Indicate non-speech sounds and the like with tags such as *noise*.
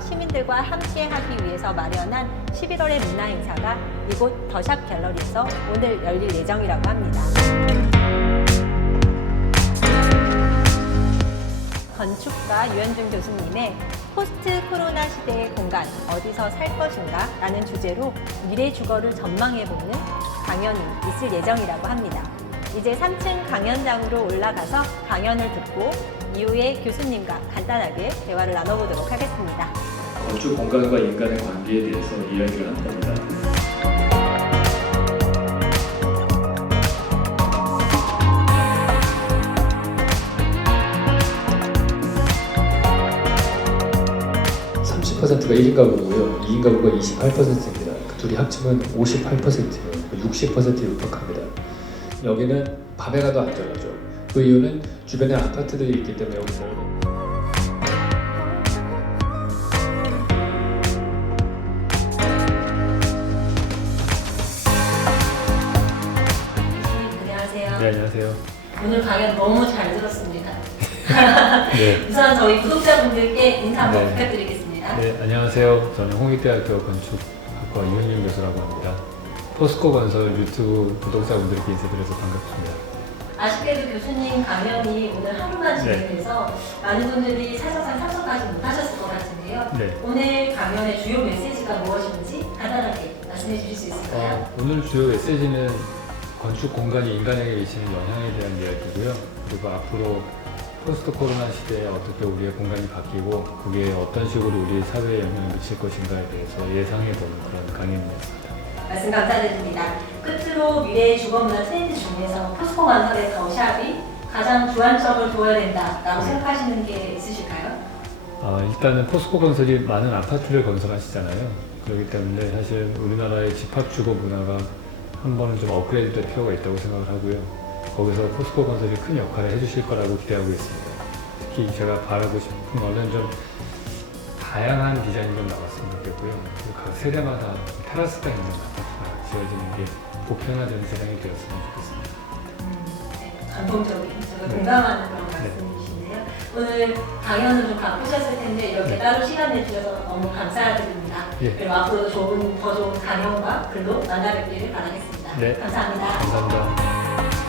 시민들과 함께하기 위해서 마련한 11월의 문화 행사가 이곳 더샵 갤러리에서 오늘 열릴 예정이라고 합니다. 건축가 유현준 교수님의 포스트 코로나 시대의 공간 어디서 살 것인가 라는 주제로 미래 주거를 전망해보는 강연이 있을 예정이라고 합니다. 이제 3층 강연장으로 올라가서 강연을 듣고 이후에 교수님과 간단하게 대화를 나눠보도록 하겠습니다. 건축 공간과 인간의 관계에 대해서 이야기를. 삼십 퍼센트가 1인 가구고요, 2인 가구가 28%입니다. 그 둘이 합치면 58%예요. 60%에 육박합니다. 여기는 밤에 가도 안전하죠. 그 이유는 주변에 아파트들이 있기 때문에 여기서 안녕하세요. 네, 안녕하세요. 오늘 강연 너무 잘 들었습니다. *laughs* 네. 우선 저희 구독자분들께 인사 한번 네. 부탁드리겠습니다. 네, 안녕하세요. 저는 홍익대학교 건축학과 이훈준 교수라고 합니다. 포스코 건설 유튜브 구독자분들께 인사드려서 반갑습니다. 아쉽게도 교수님 강연이 오늘 하루만 네. 진행돼서 많은 분들이 사실상 참석하지 못하셨을 것 같은데요. 네. 오늘 강연의 주요 메시지가 무엇인지 간단하게 말씀해 주실 수 있을까요? 어, 오늘 주요 메시지는 건축 공간이 인간에게 미치는 영향에 대한 이야기고요. 그리고 앞으로 포스트 코로나 시대에 어떻게 우리의 공간이 바뀌고 그게 어떤 식으로 우리 사회에 영향을 미칠 것인가에 대해서 예상해 보는 그런 강연이었습니다. 말씀 감사드립니다. 끝으로 미래의 주거문화 트렌드 중에서 포스코 건설의 더샵이 가장 주안점을 둬야 된다라고 네. 생각하시는 게 있으실까요? 어, 일단은 포스코 건설이 많은 아파트를 건설하시잖아요. 그렇기 때문에 사실 우리나라의 집합 주거 문화가 한 번은 좀 업그레이드 될 필요가 있다고 생각을 하고요. 거기서 포스코 건설이 큰 역할을 해주실 거라고 기대하고 있습니다. 특히 제가 바라고 싶은 거는 좀 다양한 디자인이 좀 나왔으면 좋겠고요. 각 세대마다 테라스가 있는 아파트가 지어지는 게 보편화되는 세상이 되었으면 좋겠습니다. 네, 감동적인, 제가 네. 공감하는 그런 네. 말씀이신데요. 오늘 강연을 좀 바쁘셨을 텐데 이렇게 네. 따로 시간 내주셔서 너무 감사드립니다. 예. 그리고 앞으로도 좋은, 더 좋은 강연과 글로 만나뵙기를 바라겠습니다. 네. 감사합니다. 감사합니다.